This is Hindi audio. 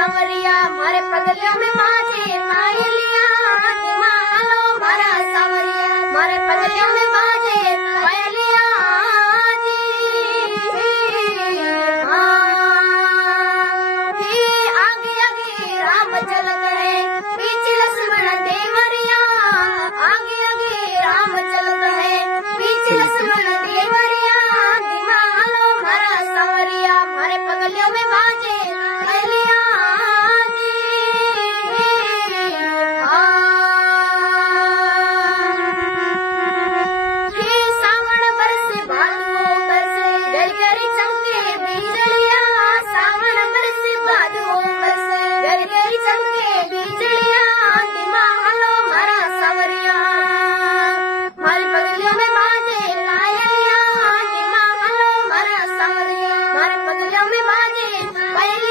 सांवरिया मारे पगलियों में बाजे पायलिया दिमालो मारा सांवरिया मारे पगलियों में बाजे पायलिया आगे आगे राम चलत है पीछे लक्ष्मण देवरिया आगे आगे राम चलत है पीछे लक्ष्मण देवरिया दिमालो मारा सांवरिया मारे पगलियों में बाजे पायलिया सावन बरसे भादो बरसे गरगरी चमके बिजलिया सावन बरसे भादो बरसे गरगरी चमके बिजलिया दिमालो मारा सांवरिया मारी पगलियों में बाजे पायलिया दिमालो मारा सांवरिया मारे पगलियों में बाजे पायलिया